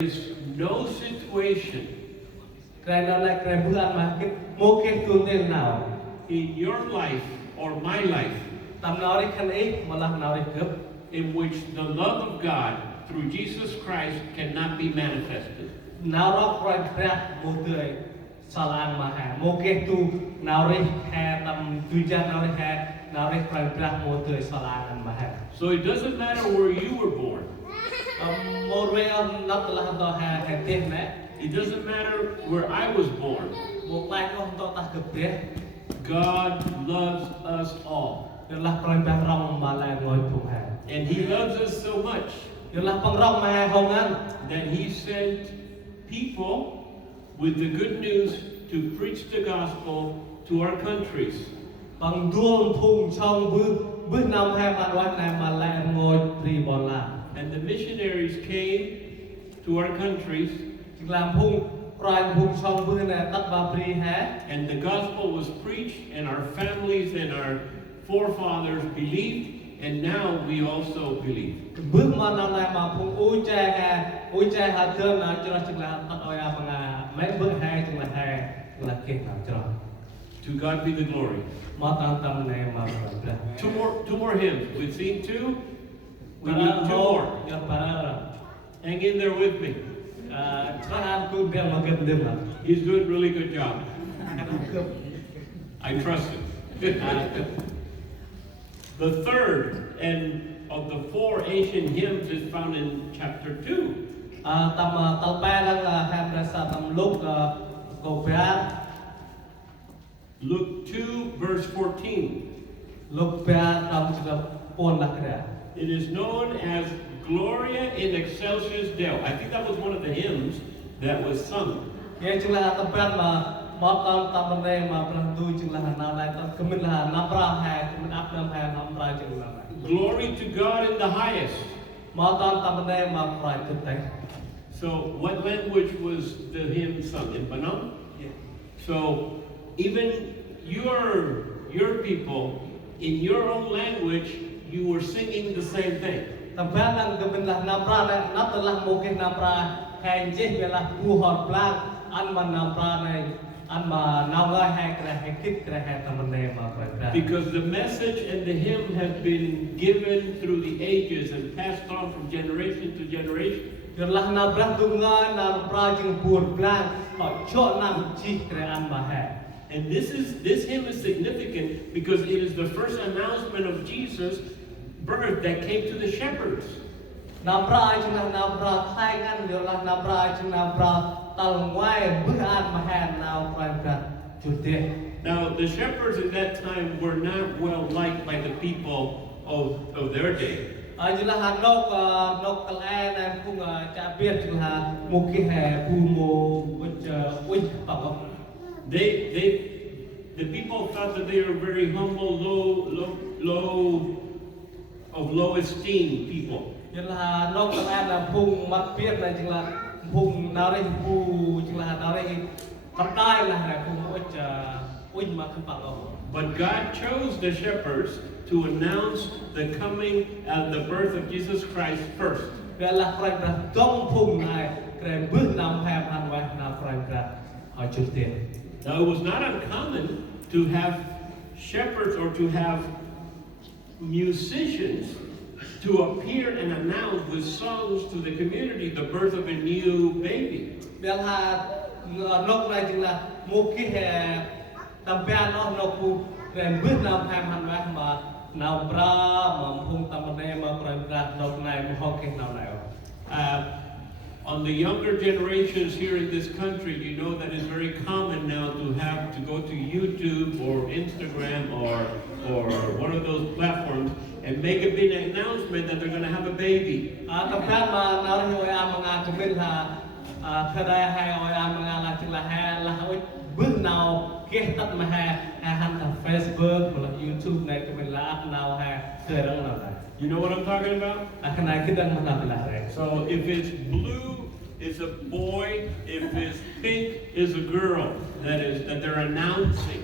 is no situation in your life or my life in which the love of God through Jesus Christ cannot be manifested. So it doesn't matter where you were born. It doesn't matter where I was born. God loves us all. And He loves us so much that He sent people with the good news to preach the gospel to our countries. And the missionaries came to our countries, and the gospel was preached, and our families and our forefathers believed, and now we also believe. To God be the glory. Two more hymns. We've seen two. We need two more. Hang in there with me. He's doing a really good job. I trust him. The third and of the four ancient hymns is found in chapter 2. Luke 2 verse 14. It is known as Gloria in Excelsis Deo. I think that was one of the hymns that was sung. Glory to God in the highest. So what language was the hymn sung? In Bunong? Yeah. So even your people, in your own language, you were singing the same thing. Because the message and the hymn have been given through the ages and passed on from generation to generation. And this hymn is significant because it is the first announcement of Jesus' birth that came to the shepherds. Now the shepherds in that time were not well liked by the people of their day. The people thought that they were very humble, low esteem people. But God chose the shepherds to announce the coming and the birth of Jesus Christ first. Now it was not uncommon to have shepherds or to have musicians to appear and announce with songs to the community the birth of a new baby. On the younger generations here in this country, you know that it's very common now to have to go to YouTube or Instagram or one of those platforms and make a big announcement that they're going to have a baby. You know what I'm talking about? So if it's blue, it's a boy. If it's pink, it's a girl. That they're announcing.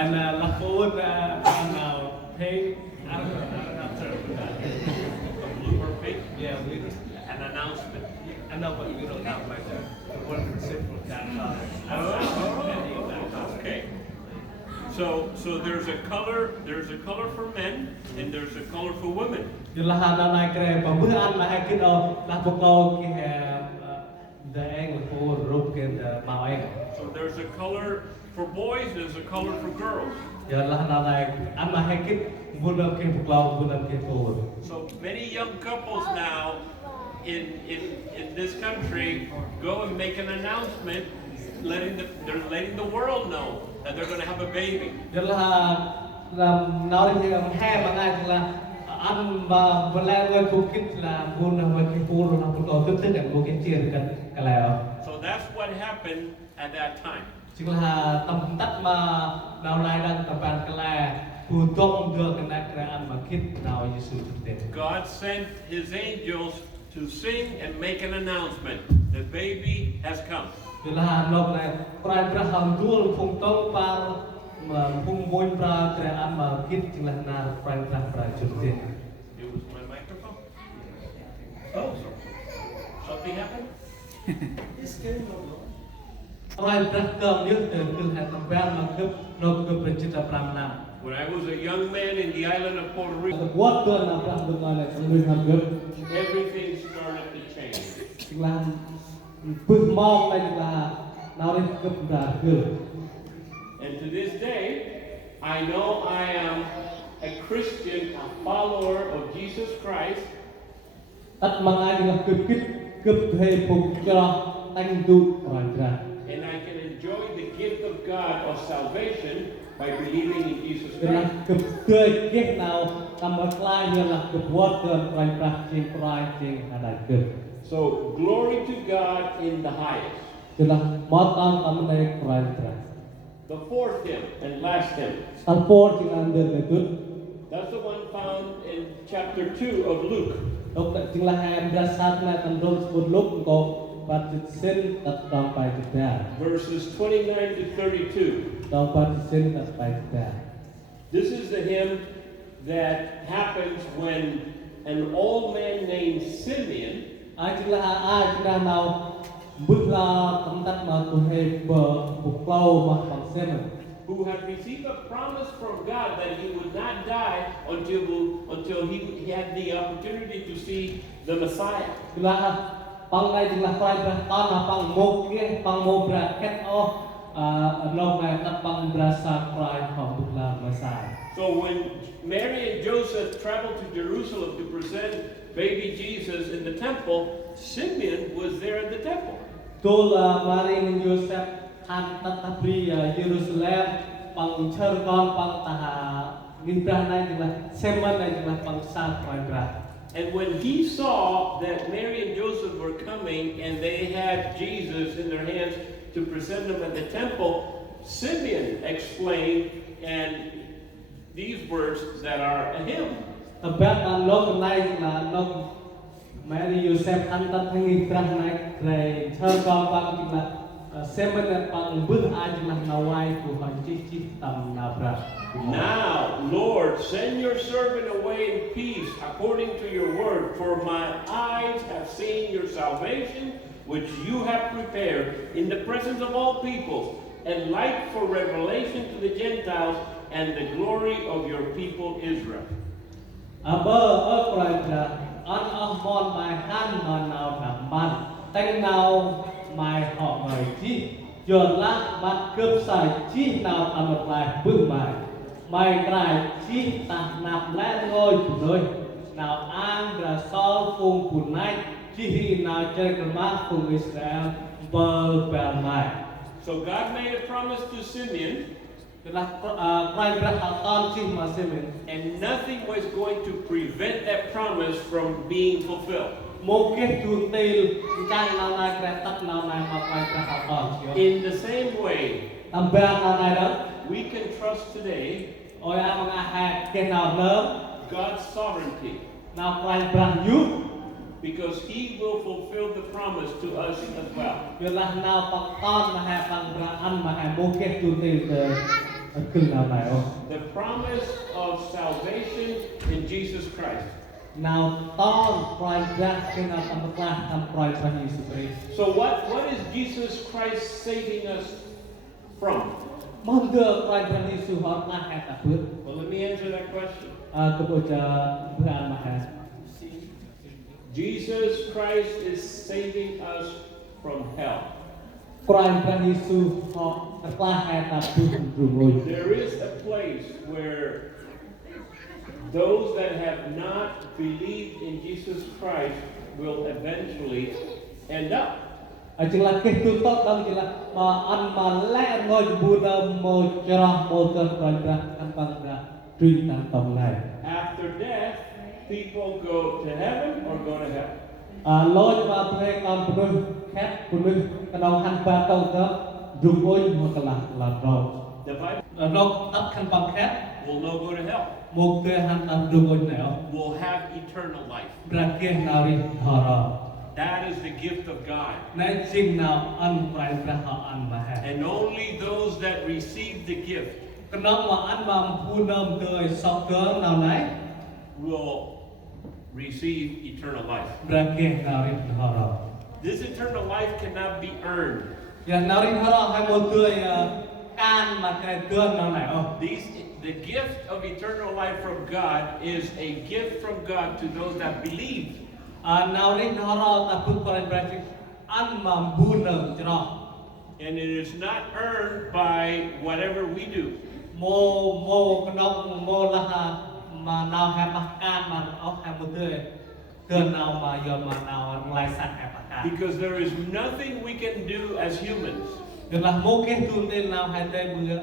and look forward now pay. I don't know. Blooper pig? Yeah, we An announcement. I know, but we don't have like one simple that. Okay. So there's a color for men and there's a color for women. Giờ là hàng năm nay cái mà bữa ăn là hay cái đó là phục lo cái the egg là for rope cái màu egg. So there's a color for boys, there's a color for girls. Giờ là hàng năm nay ăn là hay cái buôn làm cái phục lo buôn làm cái for. So many young couples now in this country go and make an announcement they're letting the world know that they're going to have a baby. Giờ là nói như là hai mà ngay là ăn và làm người phụ kích là buôn làm cái for là phục lo tiếp tiếp để mua cái chia được cái nào. So that's what happened at that time. Chính là tầm tắt mà nào này đang tập bàn cái là phụ trong được cái ăn mà kích nào Giêsu thực tế. God sent His angels to sing and make an announcement. The baby has come. Giờ là lúc này phải hàng đuôi phụng tông par mà phụng bồi pra cái ăn mà kích chính là na phải thực tế. It was my microphone. Oh, something happened? Phải cơm nhất từ từ hạt tầm bèn mà cướp nó cướpเป็นจิตรามnăm. When I was a young man in the island of Puerto Rico, What tuần là làm được gọi là trong người làm cướp. everything started to change. Chính là bước mong đây là nào đến cướp ra cướp. And to this day, I know I am a Christian, a follower of Jesus Christ. Tất mang ai là cướp thuê phục cho anh tu rồi ra. And I can enjoy the gift of God of salvation by believing in Jesus Cho nên Christ. cướp tươi kiếp nào tầm một lai như là cướp vót tuần rồi ra trên prai trên đại cướp. So, glory to God in the highest. Cho nên mót tăng tầm này rồi ra. The fourth hymn and last hymn. Tăng phô chỉ là đơn về tuốt. That's the one found in chapter 2 of Luke. Lúc đó chính là hai em ra sát này tầm rôn một lúc có bắt xin tập đồng bài thực ra. Verses 29 to 32. Đồng bắt xin tập bài thực ra. This is the hymn that happens when an old man named Simeon Ai chính là nào bước ra tầm tắt mà tụi hề bờ bục lâu mà bằng xem rồi. who had received a promise from God that he would not die until he had the opportunity to see the Messiah. Là bằng này chính là phải ra ta là bằng một cái bằng một ra kết ô lâu này ta bằng ra sa phải học bục là Messiah. So when Mary and Joseph traveled to Jerusalem to present baby Jesus in the temple, Simeon was there at the temple. Tôi là Mary and Joseph han tatapri Jerusalem bằng chơi con bằng ta nghìn ra này chính là xem bên này chính là bằng sa phải ra. And when he saw that Mary and Joseph were coming and they had Jesus in their hands to present him at the temple, Simeon explained and these words that are a hymn. Tập bé ăn lúc này là lúc Mary Joseph han tat nghìn ra này rồi chơi con bằng chính là xem bên này bằng bước ai chính là nào ai của họ chỉ tầm nào ra. Now, Lord, send your servant away in peace according to your word, for my eyes have seen your salvation, which you have prepared in the presence of all peoples, and light for revelation to the Gentiles, and the glory of your people Israel. Bơ quay ra ăn mòn bài han mòn nào thảm man tay nào mai họ người chi chuẩn lá mặt cướp xài chi nào tầm một lại bước mày trải chi tạt nạp lẽ ngôi chủ đôi nào an ra so phùng phun này chi nào chơi cầm mát phùng Israel bơ bè mày. So God made a promise to Simeon, Là quay ra hạt con chi mà xem mình and nothing was going to prevent that promise from being fulfilled. một cái chuột tiền trang nào này cái tắt nào này mà quay ra hạt con chưa. In the same way, Tầm bè nào này đó we can trust today ôi ai mà hạt cái nào nữa God's sovereignty, nào quay ra giúp because He will fulfill the promise to us as well. việc là nào bằng con mà hạt bằng ra ăn mà hạt một cái chuột tiền từ คือnào này ô The promise of salvation in Jesus Christ. nào ton prai ra cái nào tâm ra tâm prai ra Giêsu Christ So what is Jesus Christ saving us from? mong được prai ra Giêsu họ là hạt tập phước Well, let me answer that question. tôi bây giờ bữa ăn mà hạt Jesus Christ is saving us from hell. prai ra Giêsu họ là hạt tập phước rùng ngồi There is a place where those that have not believed in Jesus Christ will eventually end up. Chính là cái tu tốt đó chính là mà ăn mà lẽ ngồi bùn một cho một cơn rồi ra ăn bằng ra truy tận tổng này After death, people go to heaven or go to hell. lối mà thuê con phụ nữ khác phụ nữ cái đầu hành ba tàu đó dùng ôi một cái là rồi The Bible nó tập khăn bằng khác will no go to hell. một cái hành tập dùng ôi nào Will have eternal life. ra kia nào đi thọ rồi That is the gift of God. nên chính nào ăn phải ra họ ăn mà hết And only those that receive the gift cái nó mà ăn mà phu nâm tươi sọc cỡ nào nấy will receive eternal life. ra kia nào đi thọ rồi This eternal life cannot be earned. giờ nào đi thọ rồi hay một tươi can mà cái tương nào này không The gift of eternal life from God is a gift from God to those that believe. nào đi thọ rồi ta phước phải ra chính ăn mà phu nâm cho And it is not earned by whatever we do. mô cái nông mô là mà nào hay bạc can mà áo hay một tươi tương nào mà giờ mà nào lại sạch hay bạc can Because there is nothing we can do as humans được là mô cái tuôn tên nào hay tên bữa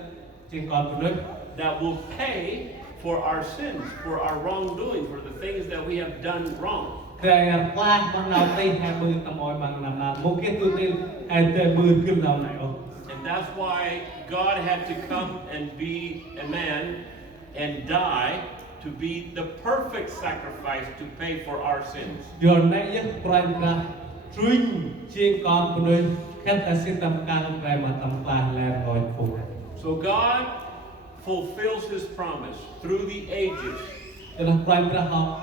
chỉ còn một nước that will pay for our sins, for our wrongdoing, for the things that we have done wrong. về qua bằng nào tên hay bữa tầm mồi bằng làm nào mô cái tuôn tên hay tên bữa cưng nào này không And that's why God had to come and be a man and die to be the perfect sacrifice to pay for our sins. giờ này nhất prime ra truy chiên con của nơi khét ta xin tâm can về mà tâm ta lên rồi phụ So God fulfills His promise through the ages. cho nên prime ra họ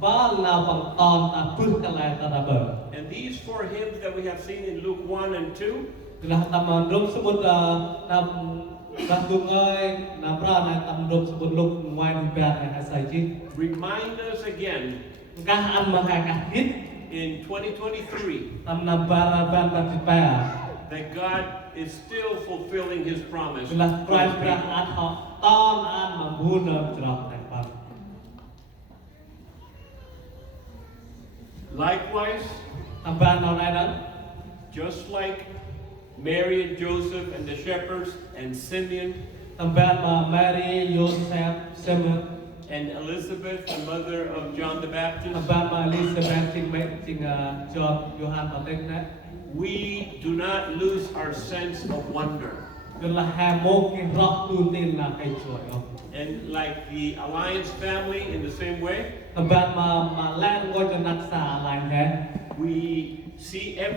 và nào bằng ton ta phước cái lại ta đã bờ And these four hymns that we have seen in Luke 1 and 2 là tầm rung sebut nam rantung ơi nam ra na tầm rung sebut luk ngoài đi bè này sai chi remind us again các anh mà hai cái hit in 2023 tầm nam ba ban ban bè that God is still fulfilling His promise. là for His prime ra people. anh họ ton anh mà buôn nợ cho thành phần Likewise, tầm ban nào này đó just like Mary and Joseph and the shepherds and Simeon tầm ban mà Mary Joseph Simon and Elizabeth, the mother of John the Baptist, tầm ban mà Elizabeth chính mẹ chính John Johann Baptist đấy we do not lose our sense of wonder. tức là hai mô cái rock tuôn tin là cái chuỗi không And like the Alliance family in the same way, tầm ban mà lan ngôi cho nát xà lại thế we see every